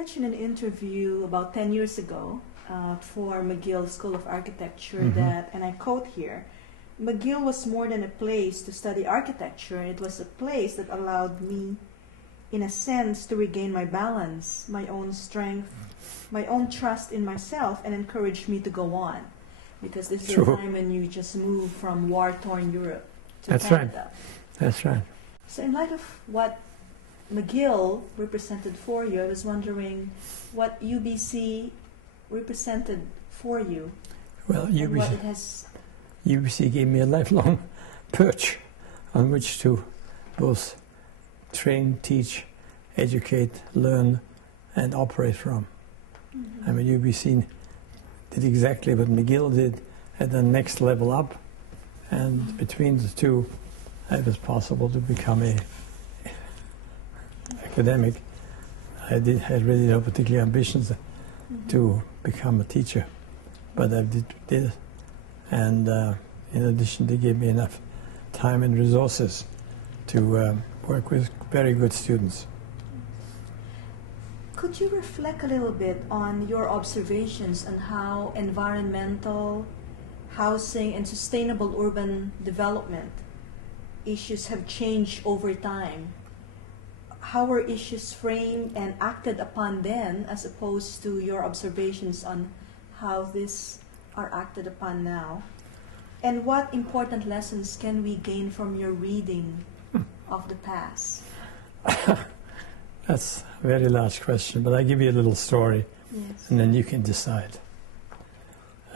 mentioned in an interview about 10 years ago for McGill School of Architecture that, and I quote here, McGill was more than a place to study architecture. It was a place that allowed me, in a sense, to regain my balance, my own strength, my own trust in myself, and encouraged me to go on. Because this is a time when you just moved from war-torn Europe to Canada. That's right. So in light of what McGill represented for you, I was wondering what UBC represented for you. Well, UBC gave me a lifelong perch on which to both train, teach, educate, learn, and operate from. I mean, UBC did exactly what McGill did at the next level up, and between the two, it was possible to become a academic. I had really no particular ambitions to become a teacher, but I did. And in addition, they gave me enough time and resources to work with very good students. Could you reflect a little bit on your observations on how environmental, housing, and sustainable urban development issues have changed over time? How were issues framed and acted upon then, as opposed to your observations on how these are acted upon now? And what important lessons can we gain from your reading of the past? That's a very large question, but I'll give you a little story, and then you can decide.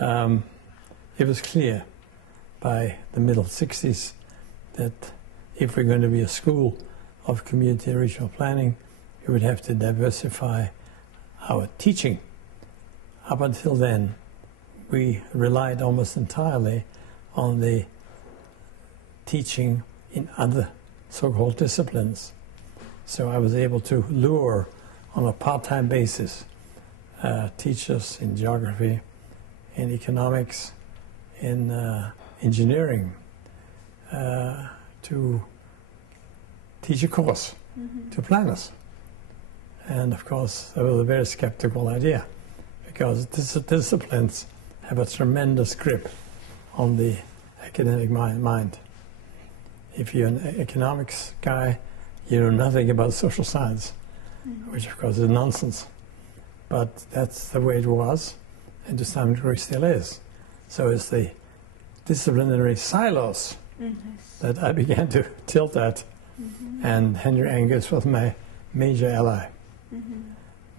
It was clear by the middle 60s that if we're going to be a school of community and regional planning, we would have to diversify our teaching. Up until then, we relied almost entirely on the teaching in other so-called disciplines. So I was able to lure on a part-time basis teachers in geography, in economics, in engineering to teach a course to planners. And of course, that was a very skeptical idea, because disciplines have a tremendous grip on the academic mind. If you're an economics guy, you know nothing about social science, which of course is nonsense. But that's the way it was, and to some degree still is. So it's the disciplinary silos that I began to tilt at, and Henry Angus was my major ally,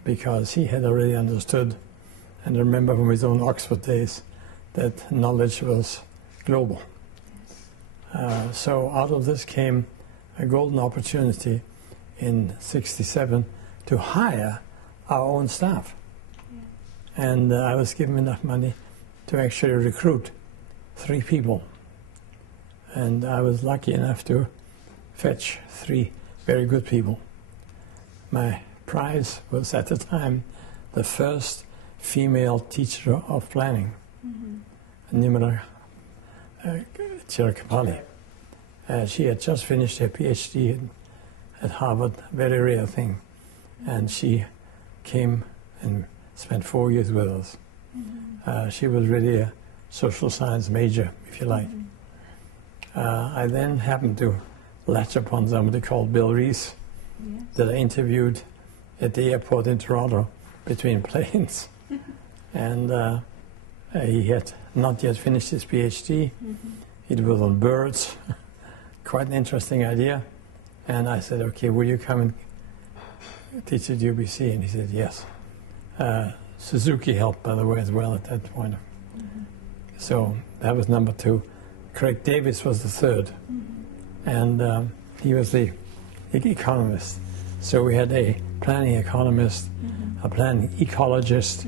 because he had already understood, and remember from his own Oxford days, that knowledge was global. So out of this came a golden opportunity in '67 to hire our own staff. And I was given enough money to actually recruit 3 people. And I was lucky enough to fetch 3 very good people. My prize was at the time the first female teacher of planning, Nimra Chirkapalli. She had just finished her PhD at Harvard, very rare thing. And she came and spent 4 years with us. She was really a social science major, if you like. I then happened to latch upon somebody called Bill Reese that I interviewed at the airport in Toronto between planes. And he had not yet finished his PhD. It was on birds. Quite an interesting idea. And I said, okay, will you come and teach at UBC? And he said, yes. Suzuki helped, by the way, as well at that point. So that was number 2. Craig Davis was the 3rd. And he was the economist. So we had a planning economist, a planning ecologist,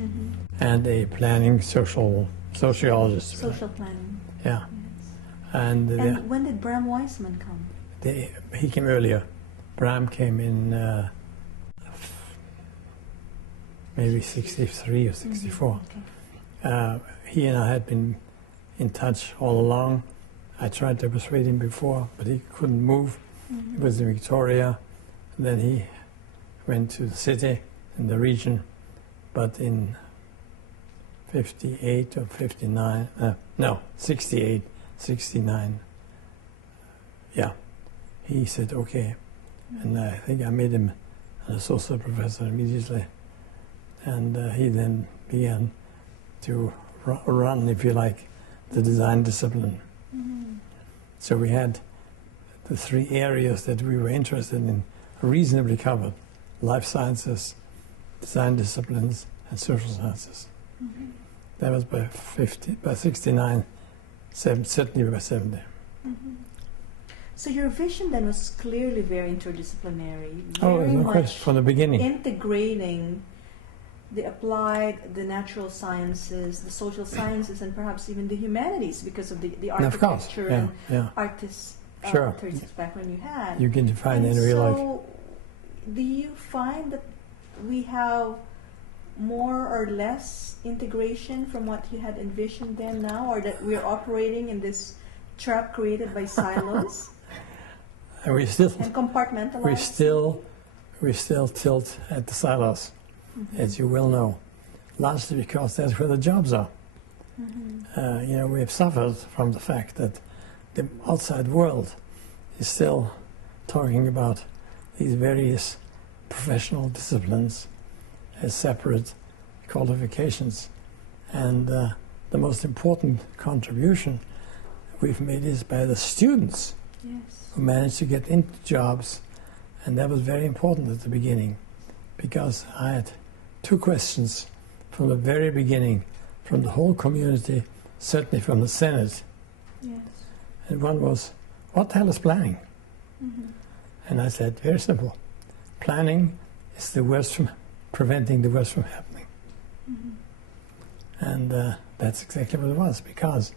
and a planning sociologist. Social planning. Yeah. Yes. And when did Bram Weissman come? He came earlier. Bram came in maybe 63 or 64. He and I had been in touch all along. I tried to persuade him before, but he couldn't move. He was in Victoria. And then he went to the city, in the region, but in 58 or 59, no, 68, 69, yeah, he said, okay. And I think I made him an associate professor immediately. And he then began to run, if you like, the design discipline. Mm-hmm. So we had the three areas that we were interested in reasonably covered: life sciences, design disciplines, and social sciences. Mm-hmm. That was by 69, certainly by 70. Mm-hmm. So your vision then was clearly very interdisciplinary, Oh, very no much question, from the beginning. integrating the applied, the natural sciences, the social sciences, and perhaps even the humanities because of the architecture and artists' Sure. artistic background you had. You can define And in real life. so, do you find that we have more or less integration from what you had envisioned then now, or that we're operating in this trap created by silos And we still, and compartmentalized? we still tilt at the silos, Mm-hmm. as you well know, largely because that's where the jobs are. Mm-hmm. We have suffered from the fact that the outside world is still talking about these various professional disciplines as separate qualifications. And the most important contribution we've made is by the students Yes. who managed to get into jobs. And that was very important at the beginning, because I had two questions from the very beginning, from the whole community, certainly from the Senate. Yes. And one was, what the hell is planning? Mm-hmm. And I said, very simple. Planning is the worst from preventing the worst from happening. Mm-hmm. And that's exactly what it was, because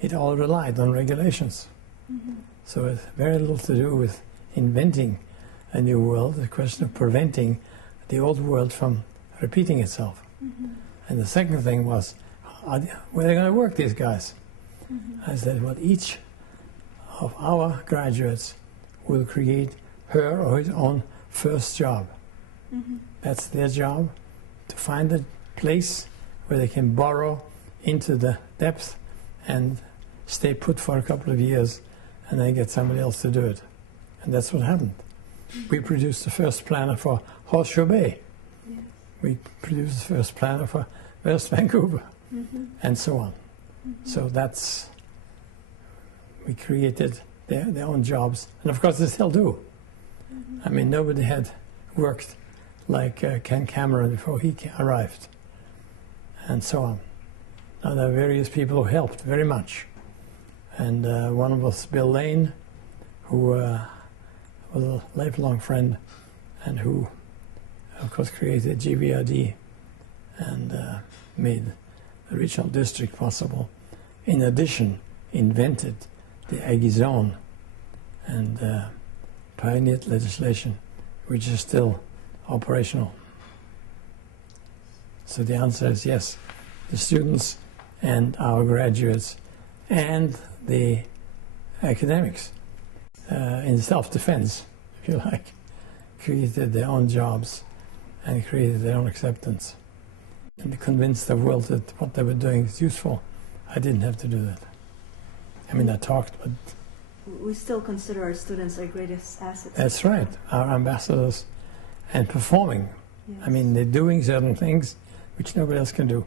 it all relied on regulations. Mm-hmm. So it's very little to do with inventing a new world, the question of preventing the old world from repeating itself. Mm-hmm. And the second thing was, where are they going to work, these guys? Mm-hmm. I said, well, each of our graduates will create her or his own first job. Mm-hmm. That's their job, to find a place where they can burrow into the depth and stay put for a couple of years and then get somebody else to do it. And that's what happened. We produced the first planner for Horseshoe Bay. Yes. We produced the first planner for West Vancouver, Mm-hmm. and so on. Mm-hmm. So we created their own jobs. And of course they still do. Mm-hmm. I mean, nobody had worked like Ken Cameron before he arrived, and so on. Now there are various people who helped very much. And one of us, Bill Lane, who was a lifelong friend, and who, of course, created GVRD and made the regional district possible. In addition, invented the Aggie Zone and pioneered legislation, which is still operational. So the answer is yes. The students and our graduates and the academics in self-defense, if you like, created their own jobs and created their own acceptance and convinced the world that what they were doing is useful. I didn't have to do that. I mean, I talked, but... We still consider our students our greatest assets. That's right, our ambassadors, and performing. Yes. I mean, they're doing certain things which nobody else can do.